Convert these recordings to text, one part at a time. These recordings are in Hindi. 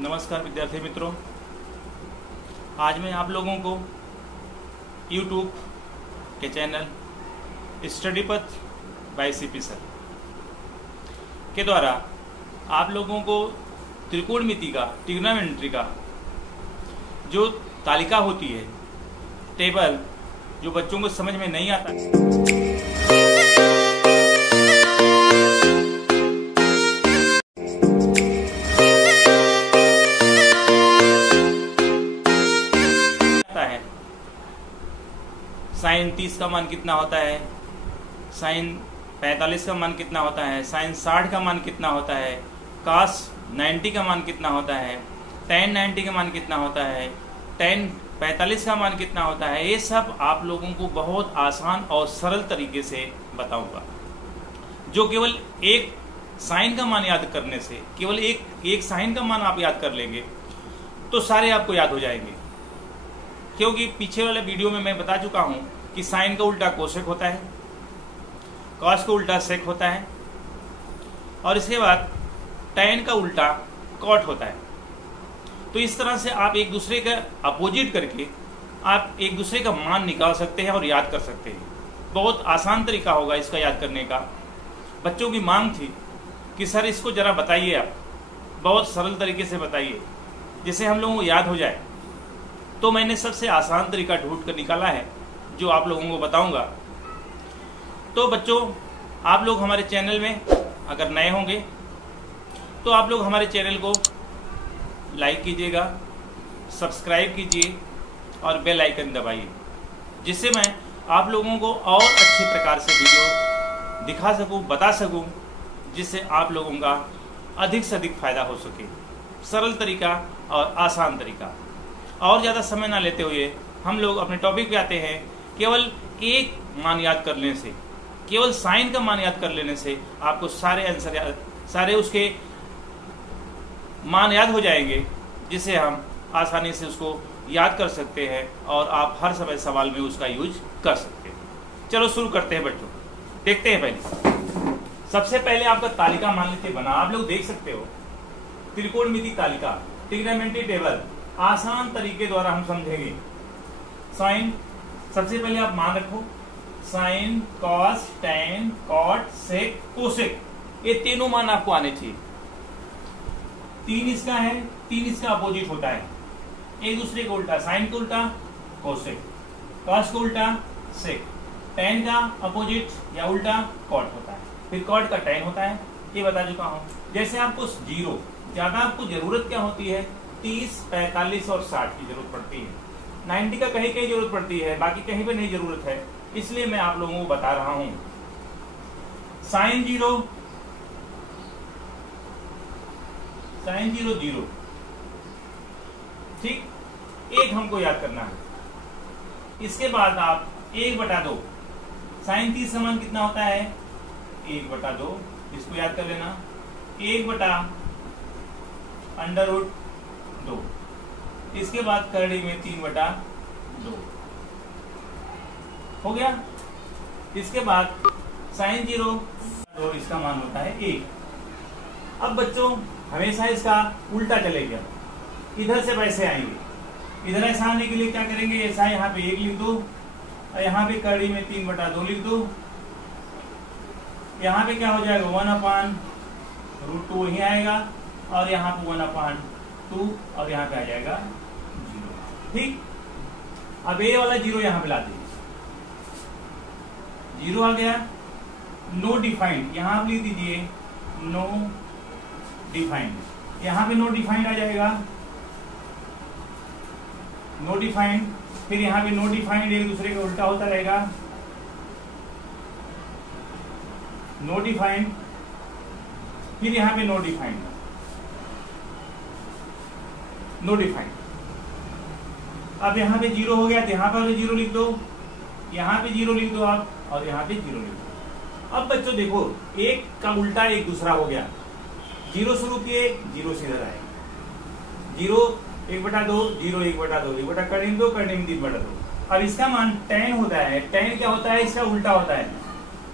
नमस्कार विद्यार्थी मित्रों, आज मैं आप लोगों को YouTube के चैनल स्टडी पथ बाय सीपी सर के द्वारा आप लोगों को त्रिकोणमिति का ट्रिग्नोमेट्री का जो तालिका होती है, टेबल, जो बच्चों को समझ में नहीं आता साइन 30 का मान कितना होता है, साइन 45 का मान कितना होता है, साइन 60 का मान कितना होता है, कास 90 का मान कितना होता है, टेन 90 का मान कितना होता है, टेन 45 का मान कितना होता है। ये सब आप लोगों को बहुत आसान और सरल तरीके से बताऊंगा, जो केवल एक साइन का मान याद करने से, केवल एक साइन का मान आप याद कर लेंगे तो सारे आपको याद हो जाएंगे। क्योंकि पीछे वाले वीडियो में मैं बता चुका हूं कि साइन का उल्टा कोसेक होता है, कॉस का उल्टा सेक होता है और इसके बाद टैन का उल्टा कॉट होता है। तो इस तरह से आप एक दूसरे का अपोजिट करके आप एक दूसरे का मान निकाल सकते हैं और याद कर सकते हैं। बहुत आसान तरीका होगा इसका याद करने का। बच्चों की मांग थी कि सर इसको जरा बताइए, आप बहुत सरल तरीके से बताइए जिससे हम लोगों को याद हो जाए। तो मैंने सबसे आसान तरीका ढूंढ कर निकाला है जो आप लोगों को बताऊंगा। तो बच्चों, आप लोग हमारे चैनल में अगर नए होंगे तो आप लोग हमारे चैनल को लाइक कीजिएगा, सब्सक्राइब कीजिए और बेल आइकन दबाइए, जिससे मैं आप लोगों को और अच्छे प्रकार से वीडियो दिखा सकूं, बता सकूं, जिससे आप लोगों का अधिक से अधिक फायदा हो सके। सरल तरीका और आसान तरीका। और ज़्यादा समय ना लेते हुए हम लोग अपने टॉपिक पे आते हैं। केवल एक मान याद कर लेने से, केवल साइन का मान याद कर लेने से आपको सारे आंसर, सारे उसके मान याद हो जाएंगे, जिससे हम आसानी से उसको याद कर सकते हैं और आप हर समय सवाल में उसका यूज कर सकते हैं। चलो शुरू करते हैं बच्चों, देखते हैं। पहले सबसे पहले आपका तालिका मान लीजिए बना, आप लोग देख सकते हो। त्रिकोणमिति तालिका, ट्रिग्नोमेट्री टेबल, आसान तरीके द्वारा हम समझेंगे। साइन, सबसे पहले आप मान रखो, साइन, कॉस, टैन, कॉट, सेक, कोसेक, ये तीनों मान आपको आने चाहिए। 3 इसका है, 3 इसका अपोजिट होता है, एक दूसरे को उल्टा, साइन को उल्टा कोसेक, कॉस को उल्टा सेक, टैन का अपोजिट या उल्टा कॉट होता है, फिर कॉट का टैन होता है। ये बता चुका हूं। जैसे आपको जीरो, ज्यादा आपको जरूरत क्या होती है, 30, 45 और 60 की जरूरत पड़ती है। 90 का कहीं कहीं जरूरत पड़ती है, बाकी कहीं पे नहीं जरूरत है, इसलिए मैं आप लोगों को बता रहा हूं। साइन 0, साइन 0 0, ठीक, एक हमको याद करना है। इसके बाद आप 1/2, साइन 30 का मान कितना होता है, 1/2, इसको याद कर लेना, 1/√2। इसके बाद करड़ी में 3/2 हो गया। इसके बाद साइन 0 तो इसका मान होता है 1। अब बच्चों हमेशा इसका उल्टा चलेगा, इधर से वैसे आएंगे। इधर ऐसा आने के लिए क्या करेंगे, ऐसा यहाँ पे 1 लिख दो और यहाँ पे करड़ी में 3/2 लिख दो। यहाँ पे क्या हो जाएगा, 1/√2 वही आएगा और यहाँ पे 1/2 और यहाँ पे आ जाएगा 0। ठीक, अब ये वाला 0 यहाँ पे ला दीजिए, 0 आ गया। नो डिफाइंड, यहाँ आप लिख दीजिए नो डिफाइंड, यहाँ पे नो डिफाइंड आ जाएगा, नो डिफाइंड। फिर यहाँ पे नो डिफाइंड एक दूसरे का उल्टा होता रहेगा, नो डिफाइंड, फिर यहाँ पे नो डिफाइंड, नो डिफाइंड। अब यहाँ पे 0 हो गया तो यहाँ पर 0 लिख दो, यहाँ पे 0 लिख दो आप और यहाँ पे 0 लिख दो। अब बच्चों देखो, एक का उल्टा एक दूसरा हो गया। 0 शुरू किए, 0 से इधर आए, 0 1/2, 0 1/2, 1 करने 2, करने में 3/2। अब इसका मान टैन होता है। टैन क्या होता है, इसका उल्टा होता है।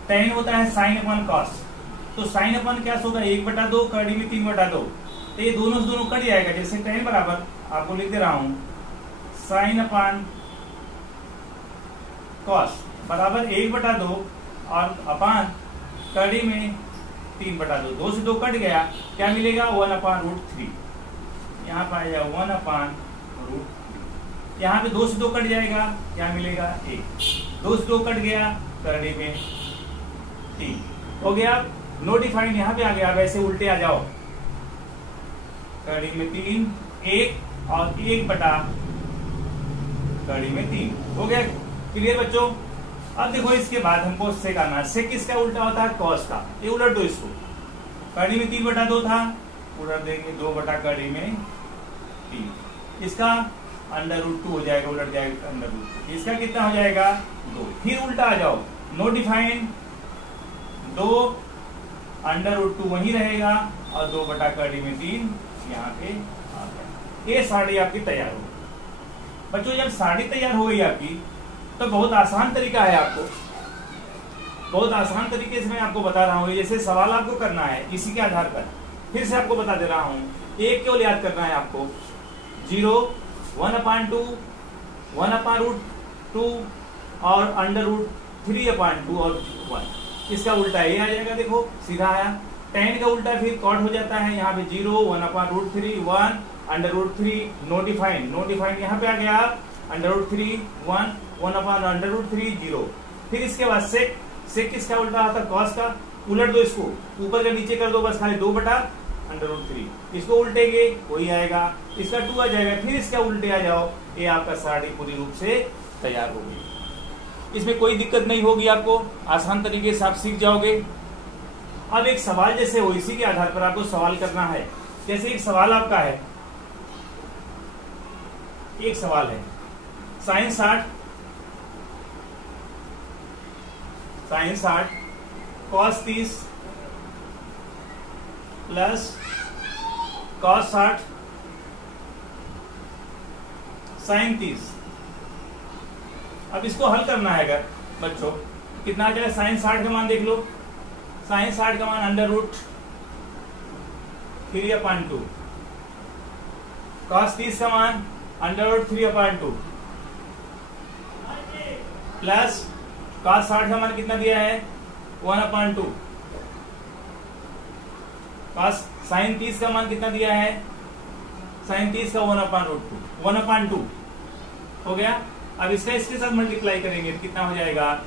टैन होता है साइन अपॉन कॉस। तो साइन अपन क्या होगा 1/2, करड़ी में 3/2। तो ये दोनों से दोनों कट जाएगा। जैसे tan बराबर आपको लिख दे रहा हूं sin अपान cos बराबर 1/2 और अपान कड़ी में 3/2। 2 से 2 कट गया, क्या मिलेगा 1/√3। यहाँ पाएगा 1/√3। यहाँ पे 2 से 2 कट जाएगा, क्या मिलेगा 1। 2 से 2 कट गया, कड़ी में 3 हो गया। नो डिफाइन यहाँ पे आ गया। वैसे उल्टे आ जाओ, कड़ी में 3 1 और 1/, कड़ी में 3 हो गया। क्लियर बच्चों। अब देखो इसके बाद हमको सेक आना। सेक किसका उल्टा होता है, कॉस का। ये उलट दो इसको। कड़ी में 3/2 था, उलट देंगे 2/ कड़ी में 3। इसका √2 हो जाएगा, उलट जाएगा √2। इसका कितना हो जाएगा 2। फिर उल्टा आ जाओ, नो डिफाइन 2 √2 वही रहेगा और 2/ कड़ी में 3 यहाँ पे आ गया। ये साड़ी आपकी तैयार हो गई। बच्चों जब साड़ी तैयार हो गई आपकी, तो बहुत आसान तरीका है। आपको बहुत आसान तरीके से मैं आपको बता रहा हूँ। जैसे सवाल आपको करना है इसी के आधार पर, फिर से आपको बता दे रहा हूँ। एक केवल याद करना है आपको, 0 1/2 1/√2 और √3/2 और 1। इसका उल्टा ये आ जाएगा। देखो सीधा आया। tan का उल्टा फिर कॉट हो जाता है। यहाँ पे 0 1/√3 1 √3 नो डिफाइन। नो डिफाइन यहाँ पे आ गया √3 1 1/√3 0। फिर इसके बाद सेक। सेक किसका उल्टा आता है, कॉस का। उलट दो इसको, ऊपर का नीचे कर दो बस, खाली 2/√3। इसको उल्टेंगे वही आएगा। इसका 2 आ जाएगा। फिर इसका उल्टे आ जाओ, ये आपका साड़ी पूरी रूप से तैयार होगी। इसमें कोई दिक्कत नहीं होगी आपको, आसान तरीके से आप सीख जाओगे। अब एक सवाल जैसे हो, इसी के आधार पर आपको सवाल करना है। जैसे एक सवाल आपका है, एक सवाल है sin 60 cos 30 plus cos 60 sin 30। अब इसको हल करना है अगर बच्चों, कितना आ जाएगा। sin 60 का मान देख लो। sin 60 का मान √3/2। cos 30 का मान √3/2 प्लस cos 60 का मान कितना दिया है 1/2। cos sin 30 का मान कितना दिया है, sin 30 का 1/2 हो गया। अब इसका इसके साथ मल्टीप्लाई करेंगे तो कितना हो जाएगा,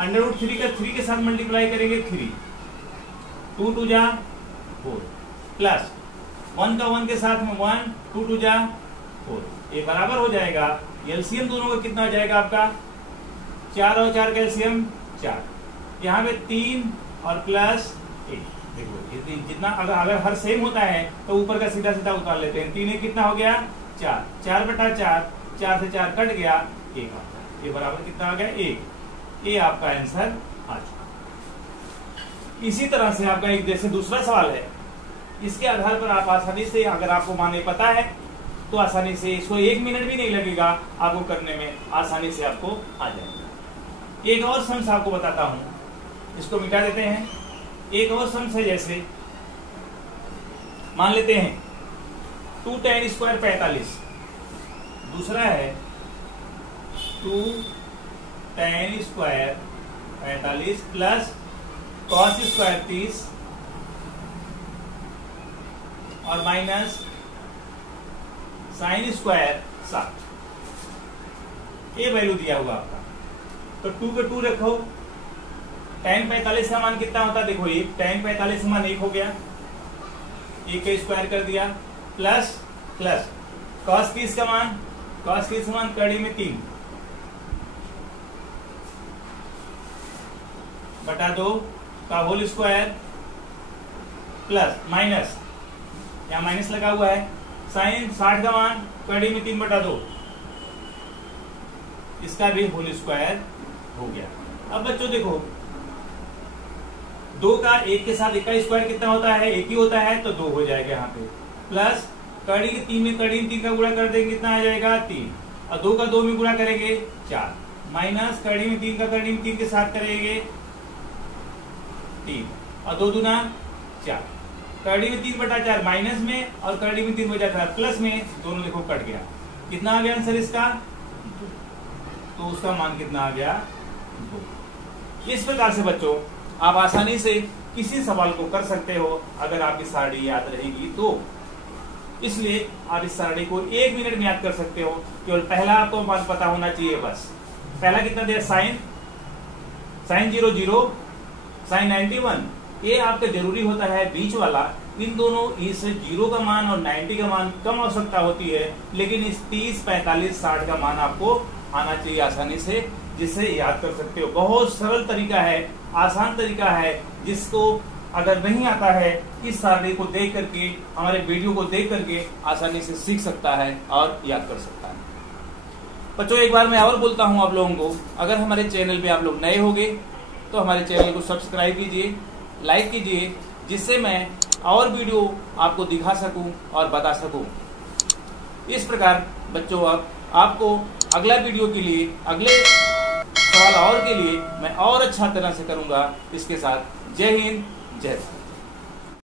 √3 का 3 के साथ मल्टीप्लाई करेंगे 3 2 2 जा 4 प्लस 1 का 1 के साथ में 1 2 2 जा 4। ये बराबर हो जाएगा। एलसीएम दोनों का कितना हो जाएगा आपका 4 और 4 का एलसीएम 4। यहाँ पे 3 और प्लस 1। देखो जितना अगर हर सेम होता है तो ऊपर का सीधा सीधा उतार लेते हैं। 3 कितना हो गया 4, 4/4, 4 से 4 कट गया 1। ये बराबर कितना आ गया 1। ये आपका आंसर आ चुका। इसी तरह से आपका एक जैसे दूसरा सवाल है, इसके आधार पर आप आसानी से, अगर आपको माने पता है तो आसानी से, इसको 1 मिनट भी नहीं लगेगा आपको करने में, आसानी से आपको आ जाएगा। एक और सम्स आपको बताता हूं, इसको मिटा देते हैं। एक और सम्स है, जैसे मान लेते हैं 2 tan स्क्वायर 45। दूसरा है 2 tan square 45 plus cos square 30 और माइनस sin स्क्वायर 60। ये वैल्यू दिया हुआ आपका, तो 2 पे 2 रखो। tan 45 का मान कितना होता है, देखो ये tan 45 का मान 1 हो गया, 1 का स्क्वायर कर दिया, प्लस प्लस cos 30 का मान, cos 30 का मान कड़ी में 3 बटा 2 का होल स्क्वायर प्लस माइनस, यहाँ माइनस लगा हुआ है, sin 60 का मान कड़ी में 3/2, इसका भी होल स्क्वायर हो गया। अब बच्चों देखो 2 का 1 के साथ 1 का स्क्वायर कितना होता है, 1 ही होता है, तो 2 हो जाएगा यहाँ पे, प्लस कड़ी के 3 में कड़ी 3 का गुणा कर देंगे कितना आ जाएगा 3, और 2 का 2 में गुणा करेंगे 4, माइनस कड़ी में 3 का कड़ी में 3 के साथ करेंगे 3 और 2 दूना 4, करड़ी में 3/4 माइनस में और करड़ी में 3/4 प्लस में, दोनों देखो कट गया। कितना आ गया आंसर इसका? तो उसका मान कितना आ गया? 2। इस प्रकार से बच्चों आप आसानी से किसी सवाल को कर सकते हो अगर आपकी सारणी याद रहेगी तो। इसलिए आप इस सारणी को 1 मिनट में याद कर सकते हो। केवल पहला आपको मान पता होना चाहिए बस। पहला कितना दिया? Sine 0 sine 91। ये आपका जरूरी होता है बीच वाला। इन दोनों इस 0 का मान और 90 का मान कम आवश्यकता होती है, लेकिन इस 30, 45, 60 का मान आपको आना चाहिए आसानी से, जिससे याद कर सकते हो। बहुत सरल तरीका है, आसान तरीका है, जिसको अगर नहीं आता है इस सारणी को देख करके, हमारे वीडियो को देख करके आसानी से सीख सकता है और याद कर सकता है। बच्चों एक बार मैं और बोलता हूं आप लोगों को, अगर हमारे चैनल पे आप लोग नए होंगे तो हमारे चैनल को सब्सक्राइब कीजिए, लाइक कीजिए, जिससे मैं और वीडियो आपको दिखा सकूं और बता सकूं। इस प्रकार बच्चों अब आपको अगला वीडियो के लिए, अगले सवाल और के लिए मैं और अच्छा तरह से करूंगा। इसके साथ जय हिंद, जय भारत।